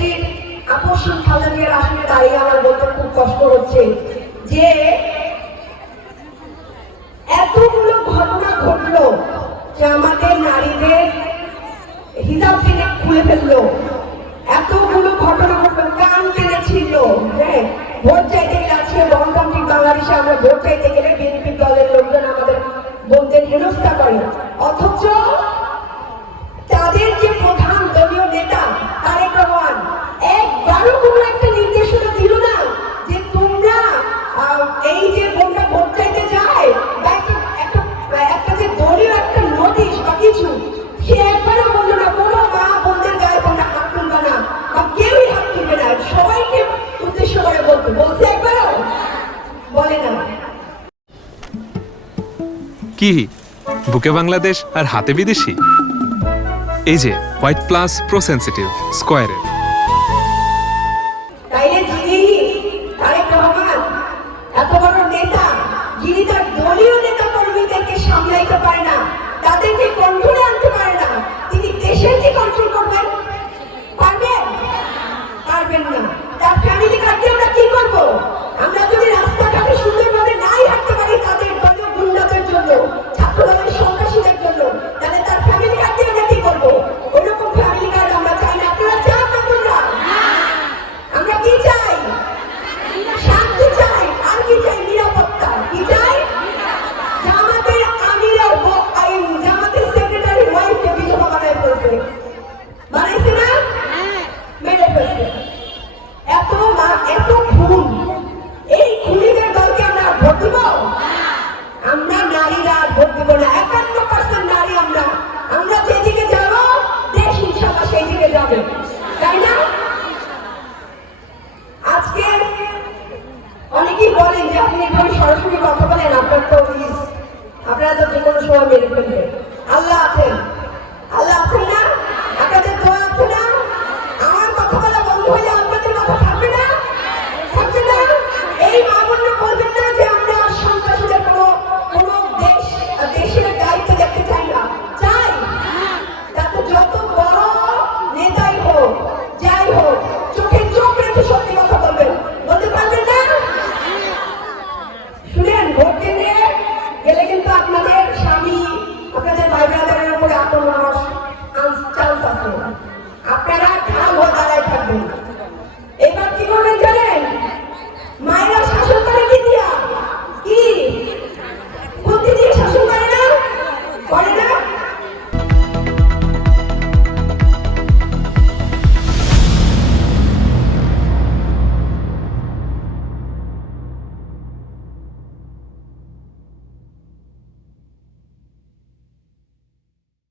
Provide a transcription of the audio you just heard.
দেশটির আকস্মিক খালেদিয়ার আসনে দাঁড়িয়ে আমার বলতে খুব কষ্ট হচ্ছে যে এতগুলো ঘটনা ঘটলো যে আমাদের নারীদের হিজাব থেকে খুলে ফেললো, এতগুলো ঘটনা ঘটলো, কান টেনেছিল। হ্যাঁ, ভোট চাইতে গেলে আজকে গণতান্ত্রিক বাংলাদেশে আমরা ভোট চাইতে গেলে বিএনপি দলের লোকজন আমাদের বোনদের হেনস্থা করে, অথচ তাদের যে প্রধান দলীয় নেতা তারেক রহমান একবারও কোনো একটা নির্দেশনা দিল না যে তোমরা এই যে বোনরা ভোট চাইতে যায় একটা যে দলীয় একটা নোটিশ বা কিছু, সে একবারও বললো না কোনো মা বোনদের গায়ে তোমরা হাত তুলবে না বা কেউই হাত তুলবে না, সবাইকে উদ্দেশ্য করে বলছে একবারও বলে না। কি বুকে বাংলাদেশ আর হাতে বিদেশি? এই যে হোয়াইট প্লাস প্রো সেনসিটিভ স্কয়ারের। তাইলে যিনি তারেক রহমান এত বড় নেতা, যিনি তার দলীয় নেতা কর্মীদেরকে সামলাইতে পারে না, তাদেরকে কন্ট্রোলে আনতে পারে না, তিনি দেশের কি কন্ট্রোল করবেন? পারবেন? পারবেন না। তার ফ্যামিলি কার্ডে আমরা কি করব? আমরা যদি রাস্তাঘাটে সুন্দরভাবে নাই হাঁটতে পারি তাদের দলীয় গুন্ডাদের জন্য, ছাত্রদলের সন্ত্রাসীদের জন্য, তাহলে তার ফ্যামিলি কার্ডে আমরা কি করব? ওইরকম ফ্যামিলি কার্ড আমরা চাই না। আপনারা চান না? তোমরা আমরা কি চাই? শান্তি চাই। আর কি চাই? নিরাপত্তা। কি চাই? জামাতের আমিরের জামাতের সেক্রেটারি ওয়াইফকে বিধবা বানায় ফেলছে, বানাইছে না? মেরে ফেলছে। এত খুন, এই খুনিদের দলকে আমরা ভোট দিব? আমরা নারীরা ভোট দিব না। 51% নারী আমরা। আমরা যেদিকে যাব দেশ ইনশাআল্লাহ সেই দিকে যাবে, তাই না? আজকে অনেকেই বলেন যে আপনি এভাবে সরাসরি কথা বলেন, আপনার তো আপনারা তো যে কোনো সময় মেরে ফেলবেন। আল্লাহ আছেন, আল্লাহ আছেন না? আপনাদের দোয়া আছে না? আমার কথা বলা বন্ধ হলে আপনাদের কথা থাকবে না।